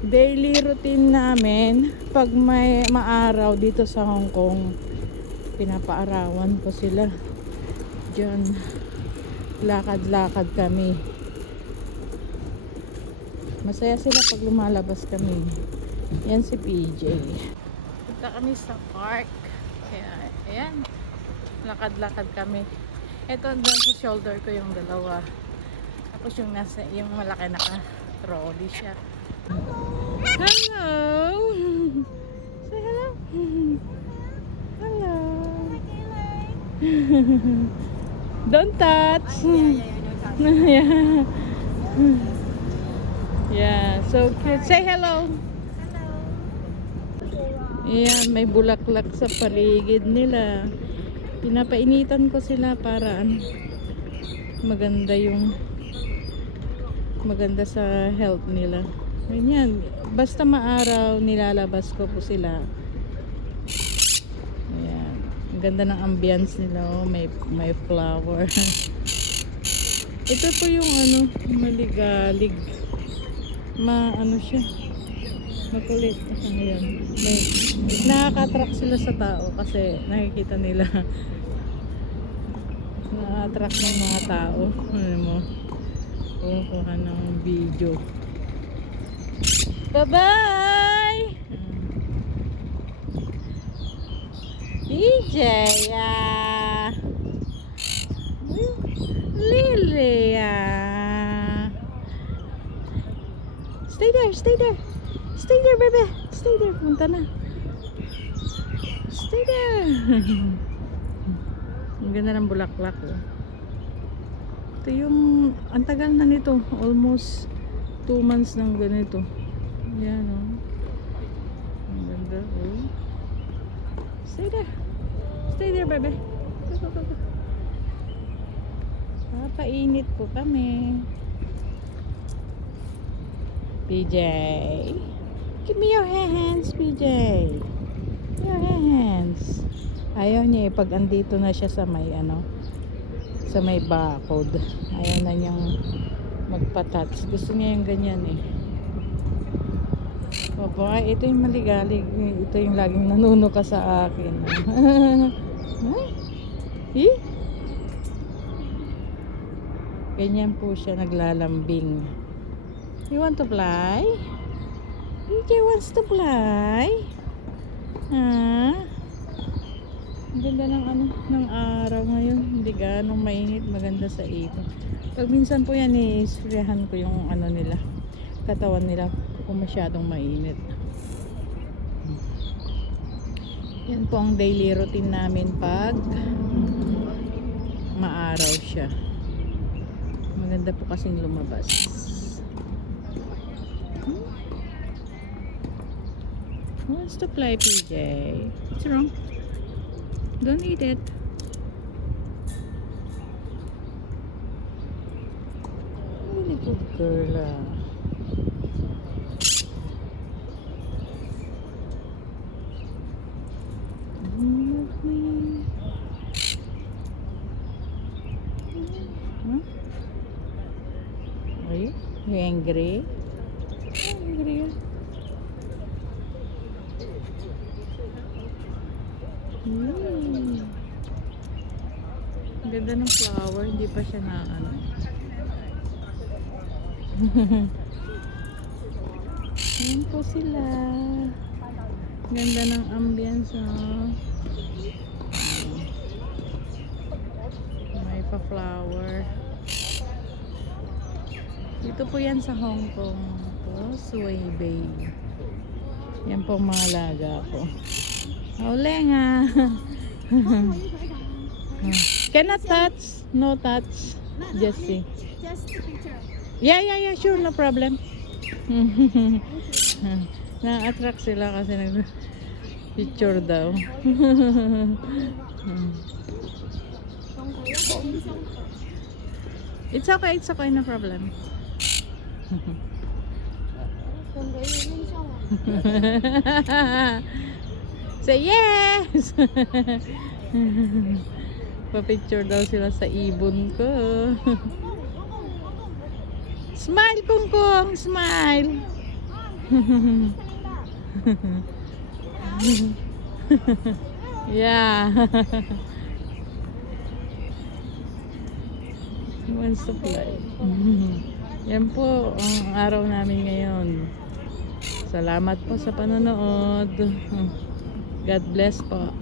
Daily routine namin pag may maaraw dito sa Hong Kong, pinapaarawan ko sila dyan. Lakad-lakad kami. Masaya sila pag lumalabas kami. Yan si PJ. Punta kami sa park. Kaya, ayan. Lakad-lakad kami. Ito doon sa shoulder ko yung dalawa. Tapos yung nasa, yung malaki naka-trolley siya. Hello! Say hello! Hello! Don't touch! Yeah. Yeah, so cute. Say hello! Ayan, may bulaklak sa paligid nila. Pinapainitan ko sila para maganda sa health nila. Ganyan, basta maaraw, nilalabas ko po sila. Ayan, ang ganda ng ambience nila. Oh, may flower. Ito po yung maligalig. Siya. Makulit. Ano yan? Nakaka-attract sila sa tao kasi nakikita nila. Na-attract ng mga tao. Ano mo? Kukuha ng video. Bye-bye! DJ! Lily! Stay there! Stay there! Stay there, baby! Stay there! Punta na! Stay there! Ang ganda ng bulaklak. Ito yung ang tagal na nito. Almost 2 months ng ganito. Yan o. Ang ganda. Oh. Stay there. Stay there, baby. Go, go, go. Papainit po kami. PJ. Give me your hands, PJ. Your hands. Ayaw niya pag andito na siya sa may sa may barcode. Ayaw na niyang magpa-touch. Gusto niya yung ganyan eh. Baba, ito yung maligalig. Ito yung laging nanunuka sa akin. Eh? Ganyan po siya naglalambing. You want to fly? PJ wants to fly? Ang ganda ng araw ngayon. Hindi ganong mainit, maganda sa ikot. Pag minsan po yan isprihan ko yung nila, katawan nila kung masyadong mainit. Yan po ang daily routine namin pag maaraw siya. Maganda po kasing lumabas. Who wants to fly, PJ? What's wrong? Don't eat it. Really good girl. Love me. Huh? Are you? You angry? Angry. Ang ganda ng flower, hindi pa siya na Ayan po sila. Ganda ng ambience, may pa flower. Dito po yan sa Hong Kong po, Sui Bay. Yan po mga laga po. Lenga. Cannot touch. No touch. Just see. Just the picture. Yeah, sure, no problem. Na-attract sila kasi nag-picture daw. It's okay, no problem. Say yes! Pa-picture daw sila sa ibon ko. Smile, Kungkong! Smile! Yeah. He wants to fly. Yan po ang araw namin ngayon. Salamat po sa panonood. God bless po.